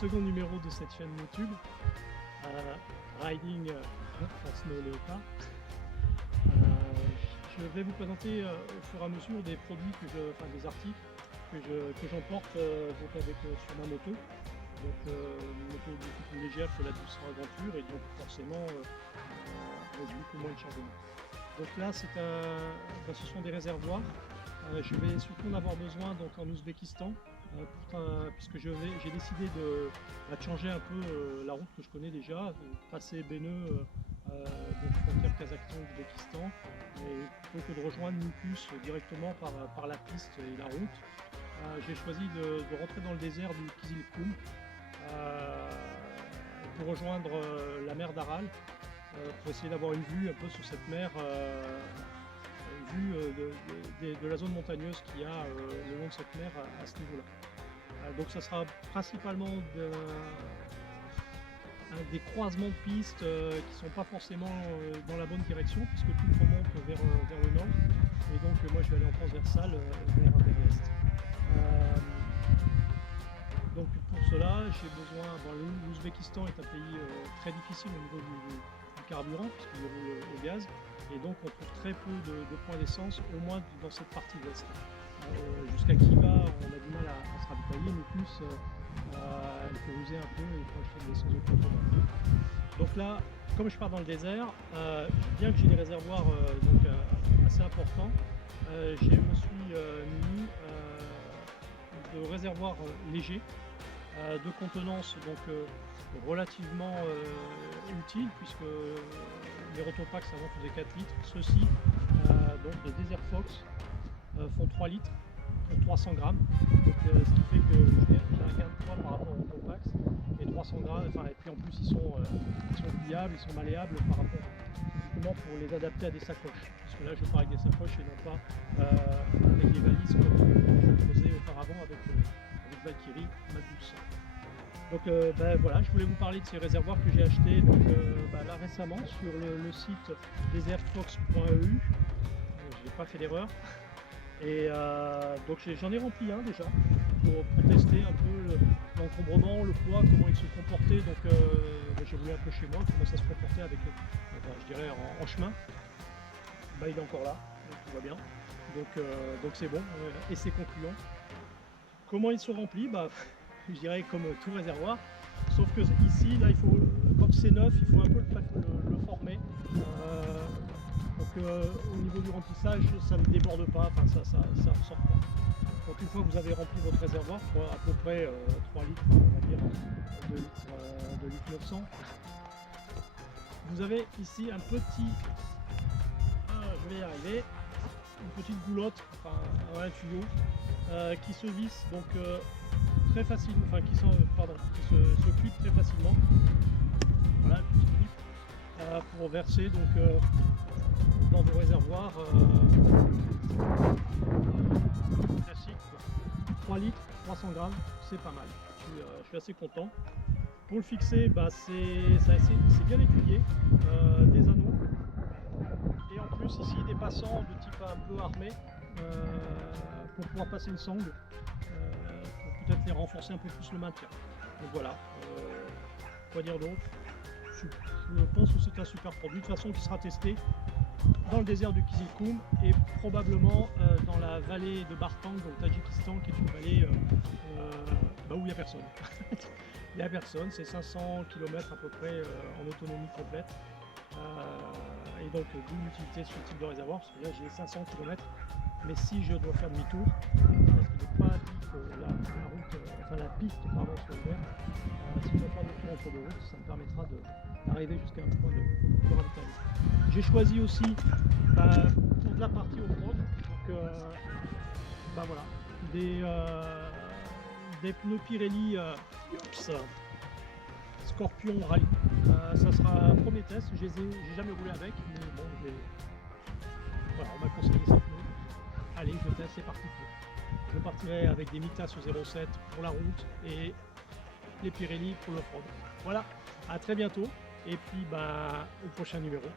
second numéro de cette chaîne YouTube, Riding en Snow Leopard. Je vais vous présenter au fur et à mesure des produits des articles que j'emporte sur ma moto. Donc une moto beaucoup plus légère que la douce aventure et donc forcément avec beaucoup moins de chargement. Donc là ce sont des réservoirs. Je vais surtout en avoir besoin donc en Ouzbékistan puisque j'ai décidé de changer un peu la route que je connais déjà, passer Béneu donc frontière Kazakhstan-Ouzbékistan, et plutôt que de rejoindre Nukus directement par la piste et la route, j'ai choisi de rentrer dans le désert du Kizilkum pour rejoindre la mer d'Aral, pour essayer d'avoir une vue un peu sur cette mer, une vue de la zone montagneuse qu'il y a le long de cette mer à ce niveau-là. Donc ça sera principalement des croisements de pistes qui ne sont pas forcément dans la bonne direction puisque tout remonte vers le nord, et donc moi je vais aller en transversale vers l'est. Donc pour cela j'ai besoin, l'Ouzbékistan est un pays très difficile au niveau du carburant puisqu'il roule au gaz, et donc on trouve très peu de points d'essence, au moins dans cette partie ouest. Jusqu'à Khiva on a du mal à se ravitailler, mais plus il faut user un peu, il faut acheter de l'essence de contrebande. Donc là, comme je pars dans le désert, bien que j'ai des réservoirs assez importants, je me suis muni de réservoirs légers, de contenance relativement utile puisque les Rotopax avant faisaient 4 litres. Ceux-ci, donc les Desert Fox, font 3 litres pour 300 grammes. Donc, ce qui fait que j'ai un gain de poids par rapport aux Rotopax, et 300 grammes, et puis en plus ils sont pliables, ils sont malléables par rapport justement pour les adapter à des sacoches. Parce que là je pars avec des sacoches et non pas avec des valises comme je le faisais auparavant avec Valkyrie, ma douce. Donc voilà, je voulais vous parler de ces réservoirs que j'ai achetés là récemment sur le site desertfox.eu. Je n'ai pas fait d'erreur. Et donc j'en ai rempli un déjà pour tester un peu l'encombrement, le poids, comment il se comportait. Donc j'ai voulu un peu chez moi comment ça se comportait avec, je dirais en chemin. Il est encore là, donc tout va bien. Donc c'est bon et c'est concluant. Comment ils sont remplis? Je dirais comme tout réservoir, sauf que ici, là, quand c'est neuf, il faut un peu le former. Au niveau du remplissage, ça ne déborde pas, ça ne ressort pas. Donc une fois que vous avez rempli votre réservoir, à peu près 3 litres, on va dire 2 litres 900, vous avez ici un petit, je vais y arriver, une petite goulotte, un tuyau qui se visse donc très facilement, qui se clip très facilement. Voilà, petit clip pour verser dans vos réservoirs classiques. 3 litres, 300 grammes, c'est pas mal. Je suis assez content. Pour le fixer, c'est bien étudié, des anneaux, et en plus ici des passants de type un peu armé pour pouvoir passer une sangle, pour peut-être les renforcer un peu plus le maintien. Donc voilà, quoi dire d'autre? Je pense que c'est un super produit de toute façon qui sera testé dans le désert du Kizilkum et probablement dans la vallée de Bartang au Tadjikistan, qui est une vallée où il n'y a personne. Il n'y a personne, c'est 500 km à peu près en autonomie complète. Et donc d'où l'utilité de ce type de réservoir, parce que là j'ai 500 km, mais si je dois faire demi-tour, parce qu'il n'est pas dit que la piste sur le vert, si je dois faire demi-tour entre deux routes, ça me permettra d'arriver jusqu'à un point de ravitaillement. J'ai choisi aussi pour de la partie off-road, donc voilà, des pneus Pirelli Scorpion Rally. Ça sera un premier test, j'ai jamais roulé avec, mais bon, voilà, on m'a conseillé ces pneus. Allez, je teste, c'est parti. Je partirai avec des Mitas au 0,7 pour la route et les Pirelli pour l'off-road. Voilà, à très bientôt, et puis au prochain numéro.